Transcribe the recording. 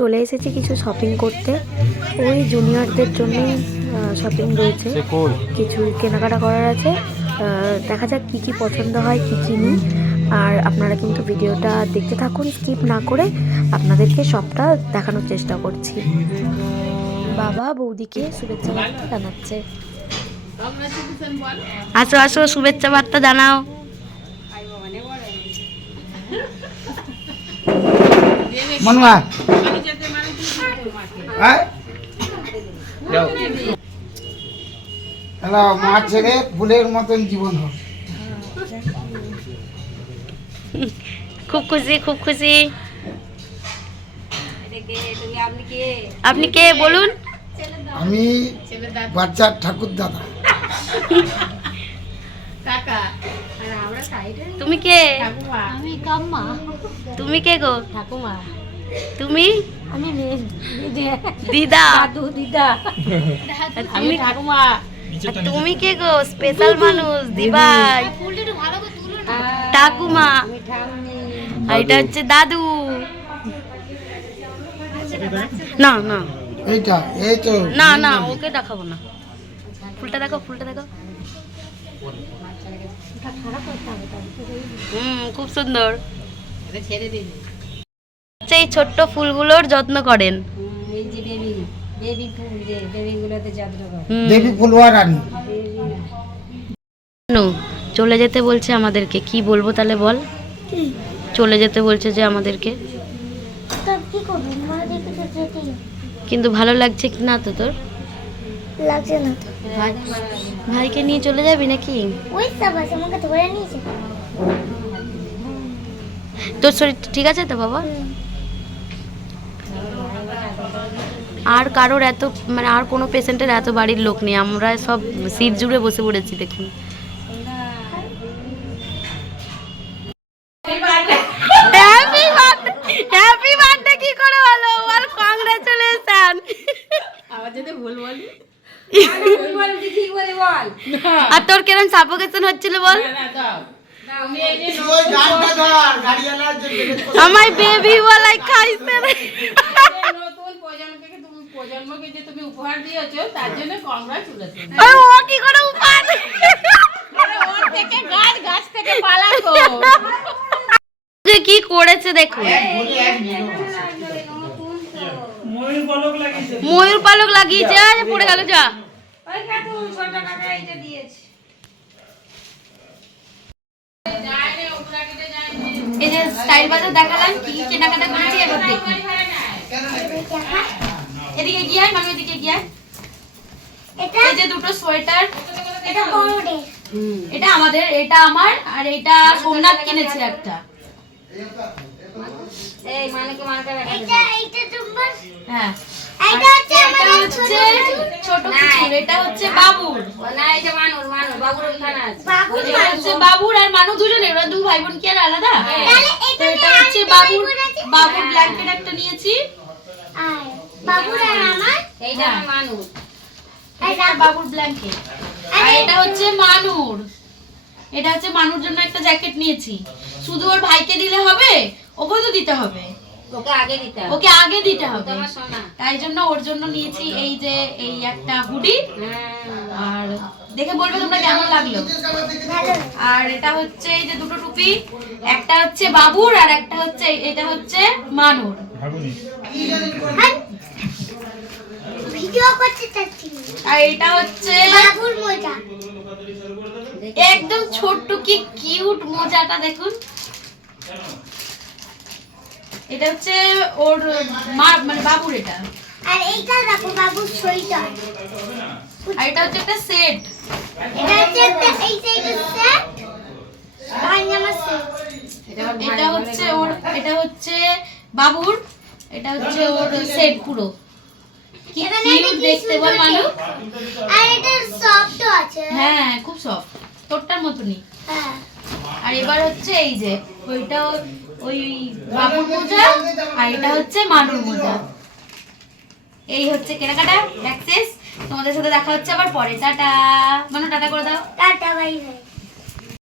চলে এসেছি কিছু শপিং করতে। ওই জুনিয়রদের জন্যই শপিং রয়েছে, কিছু কেনাকাটা করার আছে। দেখা যাক কী কী পছন্দ হয়, কী কী নিই। আর আপনারা কিন্তু ভিডিওটা দেখতে থাকুন, স্কিপ না করে। আপনাদেরকে সবটা দেখানোর চেষ্টা করছি। বাবা বৌদিকে শুভেচ্ছা বার্তা জানাচ্ছে। আসো আসো, শুভেচ্ছা বার্তা জানাও। মনুয়া হ্যালো, মা ছেড়ে ফুলের মতন জীবন হোক। খুব খুশি, খুব খুশি। আপনি কে বলুন? আমি বাচ্চার ঠাকুর দাদা। তুমি কে? আমি কাম্মা। তুমি কে গো? ঠাকুমা। তুমি? আমি দিদা। দাদু দিদা। আমি ঠাকুমা। তুমি কে গো? স্পেশাল মানুষ দিবাই, ঠাকুমা। আর এটা হচ্ছে দাদু। না না এইটা এই তো না না, ওকে দেখাবো না। ফুলটা দেখো, ফুলটা দেখো। খুব সুন্দর। এই ছোট্ট ফুলগুলোর যত্ন করেন। এই যে বেবি বেবি ফুল, যে বেবিগুলোতে যত্ন করে। দেবী ফুলওয়া রানী। চলে যেতে বলছে আমাদেরকে, কি বলবো তাহলে বল? চলে যেতে বলছে যে আমাদেরকে, কিন্তু ভালো লাগছে কি না তো তোর? লাগছে না তো। ভাইকে নিয়ে চলে যাবি নাকি? ওই সাবাস আমাকে ধরে নিয়েছে। তোর শরীর ঠিক আছে তো বাবা? আর কারোর এত, মানে আর কোনো পেশেন্টের এত বাড়ির লোক নেই, আমরা সব সিট জুড়ে বসে পড়েছি। দেখুন, হ্যাপি বার্থডে কি করে বলো? বল কংগ্রাচুলেশন। আবার যদি ভুল বলি আর তোর কেরম সাফোকেশন হচ্ছিল বল? আমায় বেবি বলাই খাইছে রে। নতুন প্রজন্মকে যে তুমি উপহার দিয়েছো, তার জন্য কংগ্রাচুলেশন। ও কি করে উপহার? ওর থেকে গাছ থেকে পালাতো। যে কি করেছে দেখুন। ময়ূর পালক লাগিয়েছে। আজ পড়ে গেল, যা। এই যে স্টাইল বাজার দেখালাম, কি কেনাকাটা করেছি এবার দেখুন। এদিকে গিয়ে আয়, মানে এদিকে গিয়ে আয়। এই যে দুটো সোয়েটার, এটা বড়দের। এটা আমাদের, এটা আমার, আর এটা সোমনাথ কিনেছে একটা। এই মানকে মানকে রাখা। এটা তোমার। হ্যাঁ, এটা হচ্ছে এটা আমাদের হচ্ছে ছোট কুকুর, এটা হচ্ছে বাবুর। না, এটা মানুর বাবুর ওখানে আছে। বাবুর এটা হচ্ছে বাবুর আর মানু দুজনে, ওরা দু ভাই বোন কি আর আলাদা? তাহলে তো এটা এটা হচ্ছে বাবুর, বাবুর ব্ল্যাঙ্কেট একটা নিয়েছি। আর বাবুর আর আমার এইটা আমার মানুর। এটা বাবুর ব্ল্যাঙ্কেট। আর এটা হচ্ছে মানুর, এটা হচ্ছে মানুর জন্য একটা জ্যাকেট নিয়েছি। শুধু ওর ভাইকে দিলে হবে? ওকেও তো দিতে হবে, ওকে আগে দিতে হবে। ওকে আগে দিতে হবে। তোমার সোনা। তাই জন্য ওর জন্য নিয়েছি এই যে এই একটা হুডি। আর দেখে বলবে তোমরা কেমন লাগলো। আর এটা হচ্ছে এই যে দুটো টুপি, একটা হচ্ছে বাবুর আর একটা হচ্ছে এটা হচ্ছে মানুর। ভিডিও করতে চাচ্ছি। আর এটা হচ্ছে বাবুর মোজা। একদম ছোট্ট কি কিউট মোজাটা দেখুন। এটা হচ্ছে ওর মা, মানে বাবুর এটা। আর এইটা দেখো বাবুর সোয়েটার। আর এটা হচ্ছে একটা সেট। এটা হচ্ছে একটা এই সাইডের সেট। পায়জামা সেট। এটা হচ্ছে ওর, এটা হচ্ছে বাবুর, এটা হচ্ছে ওর সেট পুরো। কি কিউট দেখতে বল মানু। আর এটা সফট আছে। হ্যাঁ, খুব সফট, তোরটার মতনই। হ্যাঁ। আর এবার হচ্ছে এই যে ওইটা ওই বাবুর মোজা, আর এটা হচ্ছে মানুর মোজা। এই হচ্ছে কেনাকাটা অ্যাক্সেস। তোমাদের সাথে দেখা হচ্ছে আবার পরে। টাটা। মানু টাটা করে দাও। Tata bye bye.